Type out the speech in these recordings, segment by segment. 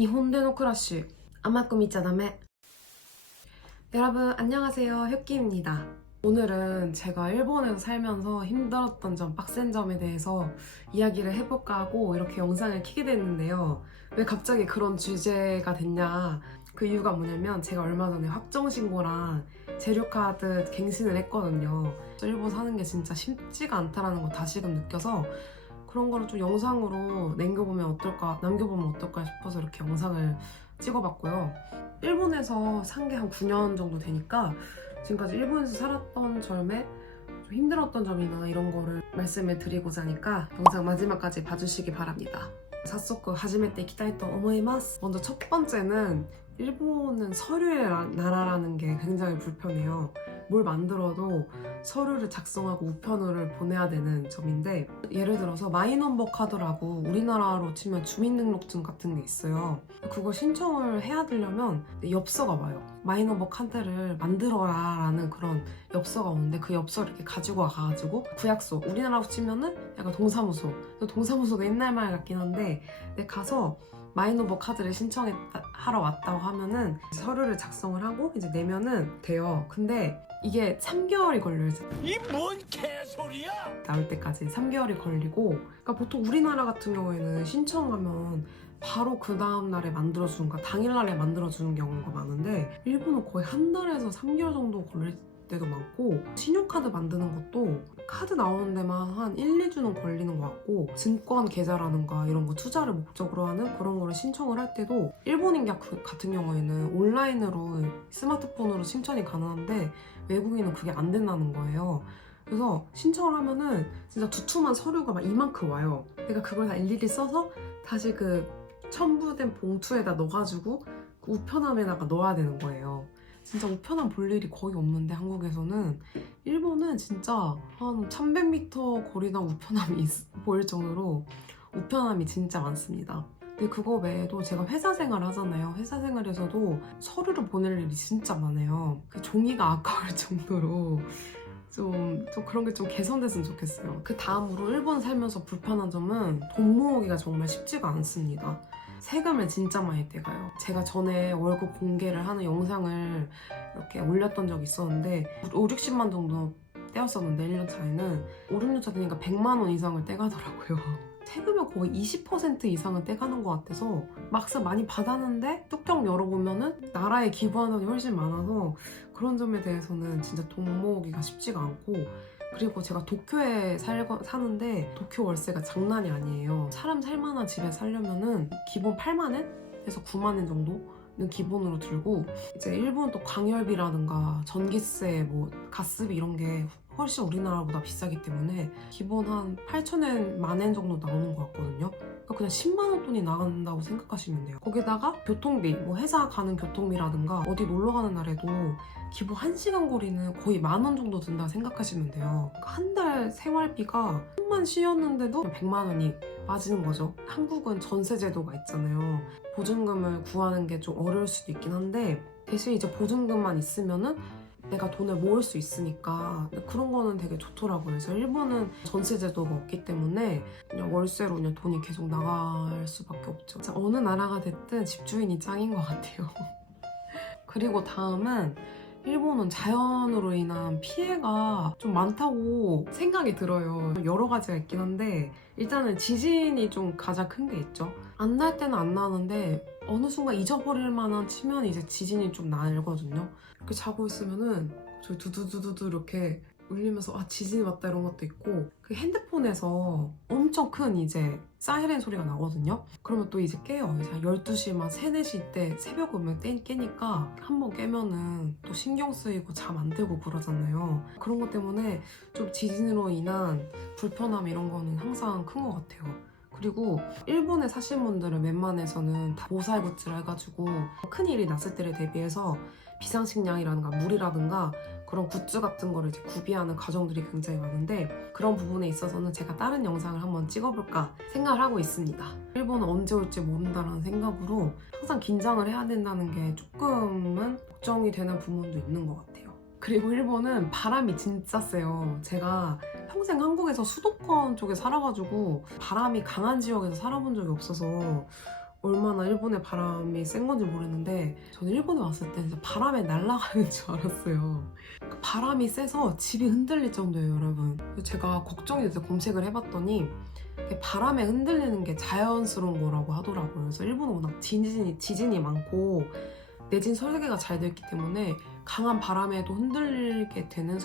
니혼데노暮らし 甘く見ちゃダメ. 여러분 안녕하세요, 혁기입니다. 오늘은 제가 일본에서 살면서 힘들었던 점, 빡센 점에 대해서 이야기를 해볼까 하고 이렇게 영상을 켜게 됐는데요. 왜 갑자기 그런 주제가 됐냐, 그 이유가 뭐냐면 제가 얼마 전에 확정신고랑 재료카드 갱신을 했거든요. 일본 사는 게 진짜 쉽지가 않다는 거 다시금 느껴서 그런 거를 좀 영상으로 남겨보면 어떨까 싶어서 이렇게 영상을 찍어봤고요. 일본에서 산 게 한 9년 정도 되니까 지금까지 일본에서 살았던 점에 좀 힘들었던 점이나 이런 거를 말씀을 드리고자 하니까 영상 마지막까지 봐주시기 바랍니다. 早速 始めていきたいと思います. 먼저 첫 번째는 일본은 서류의 나라라는 게 굉장히 불편해요. 뭘 만들어도 서류를 작성하고 우편으로 보내야 되는 점인데, 예를 들어서 마이넘버 카드라고 우리나라로 치면 주민등록증 같은 게 있어요. 그거 신청을 해야 되려면 엽서가 와요. 마이넘버 카드를 만들어라 라는 그런 엽서가 오는데, 그 엽서를 이렇게 가지고 와가지고 구약소, 우리나라로 치면은 약간 동사무소, 동사무소도 옛날 말 같긴 한데 가서 마이너버 카드를 신청하러 왔다고 하면은 서류를 작성을 하고 이제 내면은 돼요. 근데 이게 3개월이 걸려요. 이 뭔 개소리야! 나올 때까지 3개월이 걸리고, 그러니까 보통 우리나라 같은 경우에는 신청하면 바로 그 다음날에 만들어주는 거, 당일날에 만들어주는 경우가 많은데 일본은 거의 한 달에서 3개월 정도 걸릴 때도 많고, 신용카드 만드는 것도 카드 나오는 데만 한 1, 2주는 걸리는 것 같고, 증권 계좌라든가 이런 거 투자를 목적으로 하는 그런 거를 신청을 할 때도 일본인 같은 경우에는 온라인으로 스마트폰으로 신청이 가능한데 외국인은 그게 안 된다는 거예요. 그래서 신청을 하면은 진짜 두툼한 서류가 막 이만큼 와요. 내가 그걸 다 일일이 써서 다시 그 첨부된 봉투에다 넣어가지고 그 우편함에다가 넣어야 되는 거예요. 진짜 우편함 볼 일이 거의 없는데 한국에서는, 일본은 진짜 한 1100m 거리당 우편함이 보일 정도로 우편함이 진짜 많습니다. 근데 그거 외에도 제가 회사 생활 하잖아요. 회사 생활에서도 서류를 보낼 일이 진짜 많아요. 그 종이가 아까울 정도로 좀 그런 게 좀 개선됐으면 좋겠어요. 그 다음으로 일본 살면서 불편한 점은 돈 모으기가 정말 쉽지가 않습니다. 세금을 진짜 많이 떼가요. 제가 전에 월급 공개를 하는 영상을 이렇게 올렸던 적이 있었는데 5, 60만 정도 떼었었는데 1년 차에는 5, 6년 차 되니까 100만 원 이상을 떼가더라고요. 세금이 거의 20% 이상은 떼가는 것 같아서 막상 많이 받았는데 뚝뚝 열어보면은 나라에 기부하는 돈이 훨씬 많아서 그런 점에 대해서는 진짜 돈 모으기가 쉽지가 않고, 그리고 제가 도쿄에 사는데 도쿄 월세가 장난이 아니에요. 사람 살만한 집에 살려면은 기본 8만엔에서 9만엔 정도는 기본으로 들고, 이제 일본 또 광열비라든가 전기세, 뭐 가스비 이런 게 훨씬 우리나라보다 비싸기 때문에 기본 한 8천엔, 만엔 정도 나오는 것 같거든요. 그러니까 그냥 10만 원 돈이 나간다고 생각하시면 돼요. 거기다가 교통비, 뭐 회사 가는 교통비라든가 어디 놀러 가는 날에도 기본 1시간 거리는 거의 10,000원 정도 든다 생각하시면 돼요. 그러니까 한 달 생활비가 좀만 쉬었는데도 100만 원이 빠지는 거죠. 한국은 전세 제도가 있잖아요. 보증금을 구하는 게 좀 어려울 수도 있긴 한데, 대신 이제 보증금만 있으면은 내가 돈을 모을 수 있으니까 그런 거는 되게 좋더라고요. 그래서 일본은 전세 제도가 없기 때문에 그냥 월세로 그냥 돈이 계속 나갈 수밖에 없죠. 어느 나라가 됐든 집주인이 짱인 것 같아요. 그리고 다음은 일본은 자연으로 인한 피해가 좀 많다고 생각이 들어요. 여러 가지가 있긴 한데, 일단은 지진이 좀 가장 큰 게 있죠. 안 날 때는 안 나는데 어느 순간 잊어버릴 만한 치면 이제 지진이 좀 나거든요. 이렇게 자고 있으면은 저희 두두두두두 이렇게 울리면서 지진이 왔다 이런 것도 있고, 그 핸드폰에서 엄청 큰 이제 사이렌 소리가 나거든요. 그러면 또 이제 깨요. 이제 12시 막 3, 4시 때 새벽 오면 깨니까 한번 깨면은 또 신경 쓰이고 잠 안 들고 그러잖아요. 그런 것 때문에 좀 지진으로 인한 불편함 이런 거는 항상 큰 것 같아요. 그리고 일본에 사신 분들은 웬만해서는 다 보살 굿즈를 해가지고 큰일이 났을 때를 대비해서 비상식량이라든가 물이라든가 그런 굿즈 같은 거를 이제 구비하는 가정들이 굉장히 많은데, 그런 부분에 있어서는 제가 다른 영상을 한번 찍어볼까 생각을 하고 있습니다. 일본은 언제 올지 모른다는 생각으로 항상 긴장을 해야 된다는 게 조금은 걱정이 되는 부분도 있는 것 같아요. 그리고 일본은 바람이 진짜 세요. 제가 평생 한국에서 수도권 쪽에 살아가지고 바람이 강한 지역에서 살아본 적이 없어서 얼마나 일본의 바람이 센 건지 모르겠는데 저는 일본에 왔을 때 진짜 바람에 날아가는 줄 알았어요. 바람이 세서 집이 흔들릴 정도예요, 여러분. 그래서 제가 걱정이 돼서 검색을 해봤더니 바람에 흔들리는 게 자연스러운 거라고 하더라고요. 그래서 일본은 워낙 지진이 많고 내진 설계가 잘 되어 있기 때문에 강한 바람에도 흔들리게 되는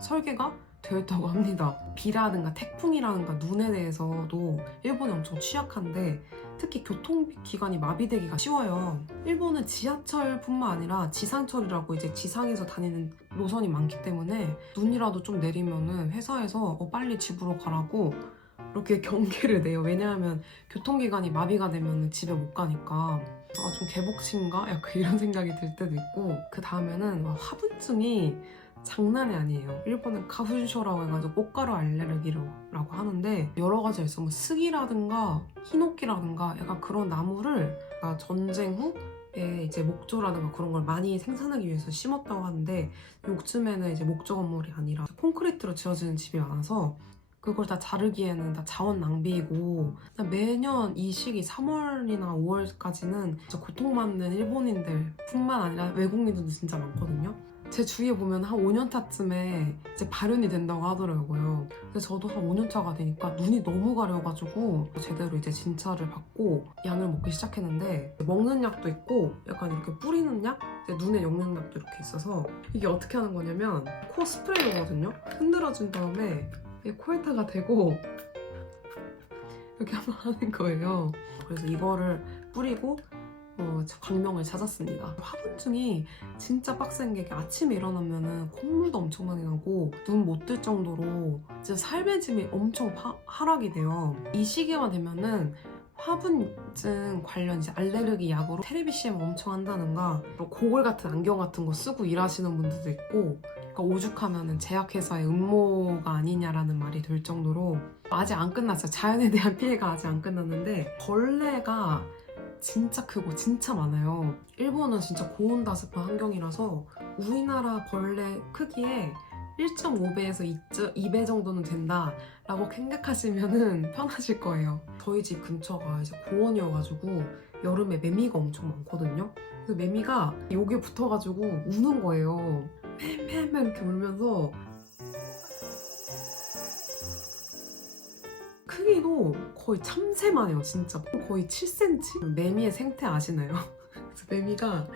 설계가 되어 있다고 합니다. 비라든가 태풍이라든가 눈에 대해서도 일본이 엄청 취약한데 특히 교통기관이 마비되기가 쉬워요. 일본은 지하철뿐만 아니라 지상철이라고 이제 지상에서 다니는 노선이 많기 때문에 눈이라도 좀 내리면은 회사에서 빨리 집으로 가라고 이렇게 경계를 내요. 왜냐하면 교통기관이 마비가 되면 집에 못 가니까. 좀 개복신가? 약간 이런 생각이 들 때도 있고. 그 다음에는 화분증이 장난이 아니에요. 일본은 가훈쇼라고 해가지고 꽃가루 알레르기라고 하는데 여러 가지가 있어. 뭐 스기라든가 히노키라든가 약간 그런 나무를 전쟁 후에 이제 목조라든가 그런 걸 많이 생산하기 위해서 심었다고 하는데 요즘에는 이제 목조 건물이 아니라 콘크리트로 지어지는 집이 많아서 그걸 다 자르기에는 다 자원 낭비이고 매년 이 시기 3월이나 5월까지는 진짜 고통받는 일본인들 뿐만 아니라 외국인들도 진짜 많거든요. 제 주위에 보면 한 5년차쯤에 이제 발현이 된다고 하더라고요. 근데 저도 한 5년차가 되니까 눈이 너무 가려가지고 제대로 이제 진찰을 받고 약을 먹기 시작했는데 먹는 약도 있고 약간 이렇게 뿌리는 약, 이제 눈에 엮는 약도 이렇게 있어서 이게 어떻게 하는 거냐면 코 스프레이거든요. 흔들어준 다음에 코에다가 대고 이렇게 한번 하는 거예요. 그래서 이거를 뿌리고 광명을 찾았습니다. 화분증이 진짜 빡센 게 아침에 일어나면은 콧물도 엄청 많이 나고 눈 못 뜰 정도로 진짜 살배짐이 엄청 하락이 돼요. 이 시기가 되면은 화분증 관련 이제 알레르기 약으로 테레비CM 엄청 한다는가 고글 같은 안경 같은 거 쓰고 일하시는 분들도 있고 그러니까 오죽하면은 제약회사의 음모가 아니냐라는 말이 들 정도로 아직 안 끝났어요. 자연에 대한 피해가 아직 안 끝났는데 벌레가 진짜 크고 진짜 많아요. 일본은 진짜 고온다습한 환경이라서 우리나라 벌레 크기에 1.5배에서 2배 정도는 된다라고 생각하시면 편하실 거예요. 저희 집 근처가 이제 고원이어가지고 여름에 매미가 엄청 많거든요. 그래서 매미가 여기에 붙어가지고 우는 거예요. 맴맴 이렇게 울면서 크기도 거의 참새만 해요, 진짜. 거의 7cm? 매미의 생태 아시나요? 그래서 매미가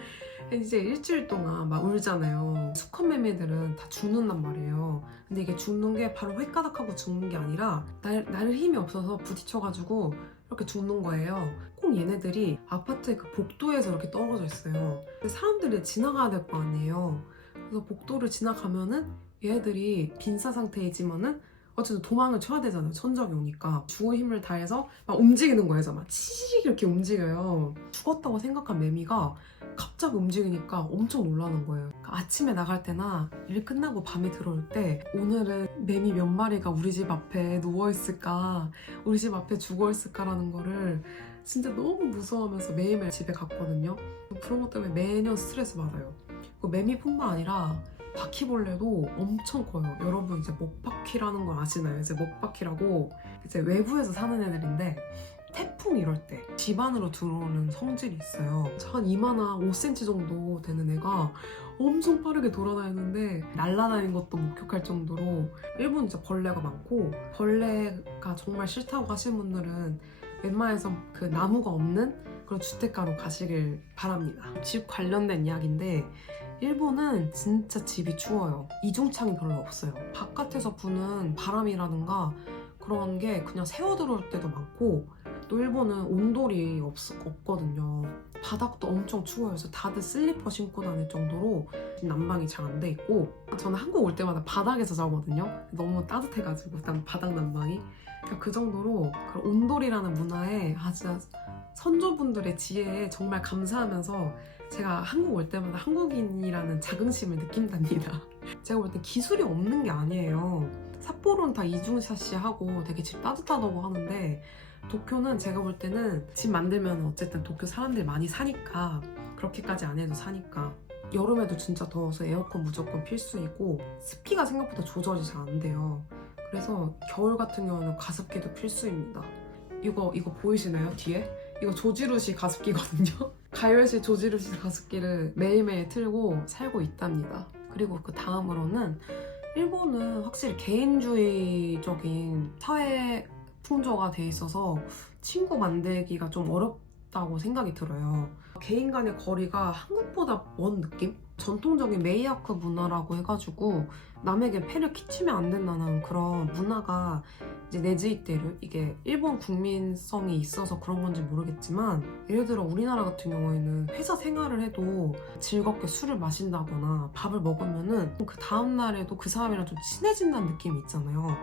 이제 일주일 동안 막 울잖아요. 수컷 매미들은 다 죽는단 말이에요. 근데 이게 죽는 게 바로 횟가닥하고 죽는 게 아니라 날 힘이 없어서 부딪혀가지고 이렇게 죽는 거예요. 꼭 얘네들이 아파트의 그 복도에서 이렇게 떨어져 있어요. 근데 사람들이 지나가야 될 거 아니에요. 그래서 복도를 지나가면은 얘네들이 빈사 상태이지만은 어쨌든 도망을 쳐야 되잖아요. 천적이 오니까. 죽은 힘을 다해서 막 움직이는 거예요. 막 치익 이렇게 움직여요. 죽었다고 생각한 매미가 갑자기 움직이니까 엄청 놀라는 거예요. 그러니까 아침에 나갈 때나 일 끝나고 밤에 들어올 때 오늘은 매미 몇 마리가 우리 집 앞에 누워있을까, 우리 집 앞에 죽어있을까라는 거를 진짜 너무 무서워하면서 매일매일 집에 갔거든요. 그런 것 때문에 매년 스트레스 받아요. 매미뿐만 아니라 바퀴벌레도 엄청 커요. 여러분 이제 먹바퀴라는 거 아시나요? 이제 먹바퀴라고 이제 외부에서 사는 애들인데 태풍 이럴 때 집 안으로 들어오는 성질이 있어요. 한 2만화 5cm 정도 되는 애가 엄청 빠르게 돌아다니는데 날아다니는 것도 목격할 정도로 일본 진짜 벌레가 많고 벌레가 정말 싫다고 하시는 분들은 웬만해서 그 나무가 없는 그런 주택가로 가시길 바랍니다. 집 관련된 이야기인데 일본은 진짜 집이 추워요. 이중창이 별로 없어요. 바깥에서 부는 바람이라든가 그런 게 그냥 새어 들어올 때도 많고 또 일본은 온돌이 없거든요. 바닥도 엄청 추워요. 그래서 다들 슬리퍼 신고 다닐 정도로 난방이 잘 안 돼 있고 저는 한국 올 때마다 바닥에서 자거든요. 너무 따뜻해가지고 일단 바닥 난방이 그러니까 그 정도로 그런 온돌이라는 문화에 아주 선조분들의 지혜에 정말 감사하면서 제가 한국 올 때마다 한국인이라는 자긍심을 느낀답니다. 제가 볼 때 기술이 없는 게 아니에요. 삿포로는 다 이중샤시하고 되게 집 따뜻하다고 하는데 도쿄는 제가 볼 때는 집 만들면 어쨌든 도쿄 사람들이 많이 사니까 그렇게까지 안 해도 사니까 여름에도 진짜 더워서 에어컨 무조건 필수이고 습기가 생각보다 조절이 잘 안 돼요. 그래서 겨울 같은 경우는 가습기도 필수입니다. 이거 보이시나요? 뒤에? 이거 조지루시 가습기거든요. 가열시 조지루시 가습기를 매일매일 틀고 살고 있답니다. 그리고 그 다음으로는 일본은 확실히 개인주의적인 사회 풍조가 돼 있어서 친구 만들기가 좀 어렵다고 생각이 들어요. 개인 간의 거리가 한국보다 먼 느낌? 전통적인 메이아크 문화라고 해가지고 남에게 폐를 끼치면 안 된다는 그런 문화가 이제 내지있대로 이게 일본 국민성이 있어서 그런 건지 모르겠지만 예를 들어 우리나라 같은 경우에는 회사 생활을 해도 즐겁게 술을 마신다거나 밥을 먹으면은 그 다음날에도 그 사람이랑 좀 친해진다는 느낌이 있잖아요.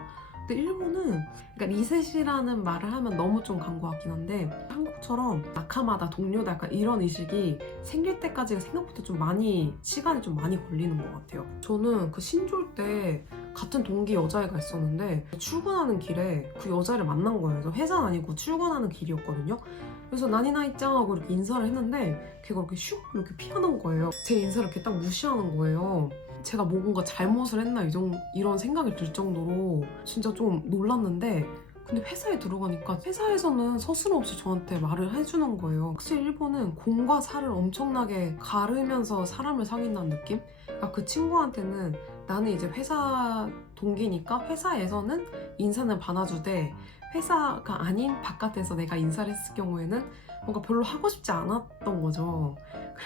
근데 일본은 그러니까 리셋이라는 말을 하면 너무 좀 간 것 같긴 한데 한국처럼 나카마다 동료다 약간 이런 의식이 생길 때까지가 생각보다 좀 많이 시간이 좀 많이 걸리는 것 같아요. 저는 그 신졸 때 같은 동기 여자애가 있었는데 출근하는 길에 그 여자를 만난 거예요. 그래서 회사는 아니고 출근하는 길이었거든요. 그래서 나니나이짱 하고 이렇게 인사를 했는데 걔가 이렇게 슉 이렇게 피하는 거예요. 제 인사를 이렇게 딱 무시하는 거예요. 제가 뭔가 잘못을 했나 이런 생각이 들 정도로 진짜 좀 놀랐는데 근데 회사에 들어가니까 회사에서는 서슴없이 저한테 말을 해주는 거예요. 확실히 일본은 공과 사를 엄청나게 가르면서 사람을 사귄다는 느낌? 그러니까 그 친구한테는 나는 이제 회사 동기니까 회사에서는 인사는 받아주되 회사가 아닌 바깥에서 내가 인사를 했을 경우에는 뭔가 별로 하고 싶지 않았던 거죠.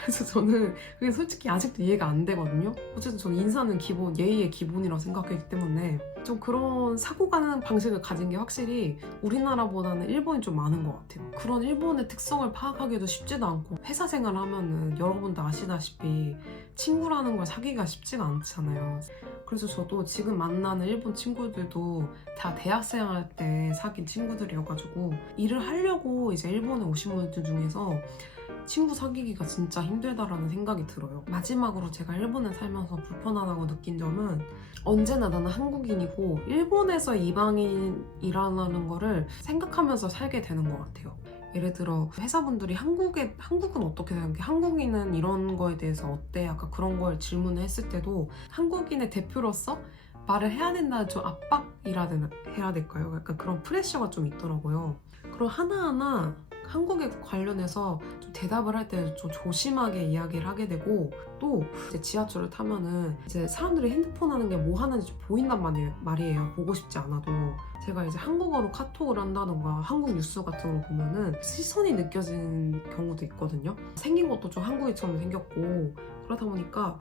그래서 저는 그게 솔직히 아직도 이해가 안 되거든요. 어쨌든 저는 인사는 기본, 예의의 기본이라고 생각하기 때문에 좀 그런 사고 가는 방식을 가진 게 확실히 우리나라보다는 일본이 좀 많은 것 같아요. 그런 일본의 특성을 파악하기도 쉽지도 않고 회사 생활을 하면은 여러분도 아시다시피 친구라는 걸 사귀기가 쉽지가 않잖아요. 그래서 저도 지금 만나는 일본 친구들도 다 대학생활 때 사귄 친구들이어가지고 일을 하려고 이제 일본에 오신 분들 중에서 친구 사귀기가 진짜 힘들다라는 생각이 들어요. 마지막으로 제가 일본에 살면서 불편하다고 느낀 점은 언제나 나는 한국인이고 일본에서 이방인이라는 거를 생각하면서 살게 되는 것 같아요. 예를 들어 회사분들이 한국은 어떻게 생각해? 한국인은 이런 거에 대해서 어때? 약간 그런 걸 질문을 했을 때도 한국인의 대표로서 말을 해야 된다는 좀 압박이라 해야 될까요? 약간 그런 프레셔가 좀 있더라고요. 그럼 하나하나 한국에 관련해서 좀 대답을 할 때 좀 조심하게 이야기를 하게 되고 또 이제 지하철을 타면은 이제 사람들이 핸드폰 하는 게 뭐 하는지 좀 보인단 말이에요. 보고 싶지 않아도. 제가 이제 한국어로 카톡을 한다던가 한국 뉴스 같은 거 보면은 시선이 느껴지는 경우도 있거든요. 생긴 것도 좀 한국인처럼 생겼고 그러다 보니까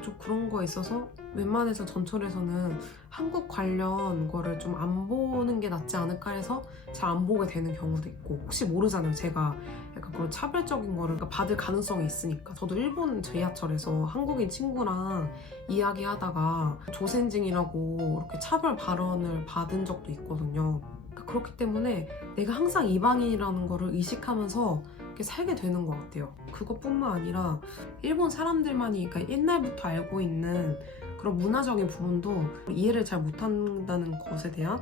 좀 그런 거에 있어서 웬만해서 전철에서는 한국 관련 거를 좀 안 보는 게 낫지 않을까 해서 잘 안 보게 되는 경우도 있고 혹시 모르잖아요. 제가 약간 그런 차별적인 거를 받을 가능성이 있으니까 저도 일본 지하철에서 한국인 친구랑 이야기하다가 조센징이라고 이렇게 차별 발언을 받은 적도 있거든요. 그렇기 때문에 내가 항상 이방인이라는 거를 의식하면서 이렇게 살게 되는 것 같아요. 그것뿐만 아니라 일본 사람들만이 그러니까 옛날부터 알고 있는 그런 문화적인 부분도 이해를 잘 못한다는 것에 대한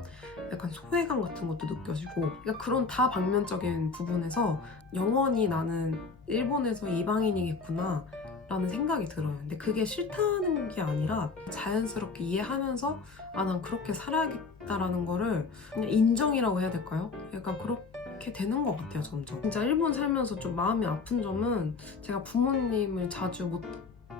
약간 소외감 같은 것도 느껴지고 그러니까 그런 다방면적인 부분에서 영원히 나는 일본에서 이방인이겠구나 라는 생각이 들어요. 근데 그게 싫다는 게 아니라 자연스럽게 이해하면서 난 그렇게 살아야겠다라는 거를 그냥 인정이라고 해야 될까요? 약간 그렇게 되는 것 같아요, 점점. 진짜 일본 살면서 좀 마음이 아픈 점은 제가 부모님을 자주 못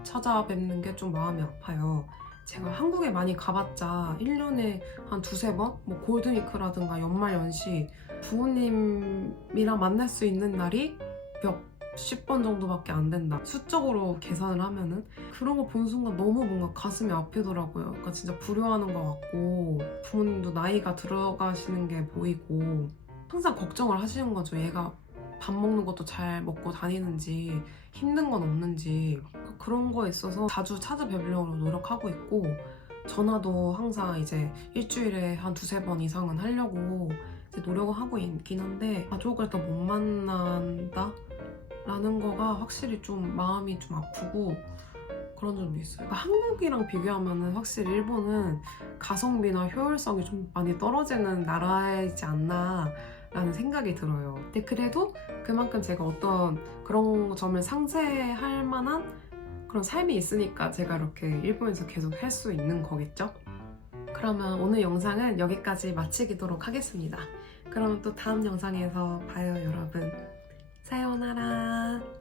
찾아뵙는 게 좀 마음이 아파요. 제가 한국에 많이 가봤자 1년에 한 두세 번? 뭐 골든위크라든가 연말연시 부모님이랑 만날 수 있는 날이 몇십 번 정도밖에 안 된다. 수적으로 계산을 하면은 그런 거 본 순간 너무 뭔가 가슴이 아프더라고요. 그러니까 진짜 불효하는 것 같고 부모님도 나이가 들어가시는 게 보이고 항상 걱정을 하시는 거죠. 얘가 밥 먹는 것도 잘 먹고 다니는지 힘든 건 없는지 그런 거에 있어서 자주 찾아뵈려고 노력하고 있고 전화도 항상 이제 일주일에 한 두세 번 이상은 하려고 이제 노력을 하고 있긴 한데 가족을 더 못 만난다? 라는 거가 확실히 좀 마음이 좀 아프고 그런 점도 있어요. 그러니까 한국이랑 비교하면 확실히 일본은 가성비나 효율성이 좀 많이 떨어지는 나라이지 않나 라는 생각이 들어요. 근데 그래도 그만큼 제가 어떤 그런 점을 상쇄할 만한 그런 삶이 있으니까 제가 이렇게 일본에서 계속 할 수 있는 거겠죠? 그러면 오늘 영상은 여기까지 마치도록 하겠습니다. 그러면 또 다음 영상에서 봐요, 여러분. 사요나라.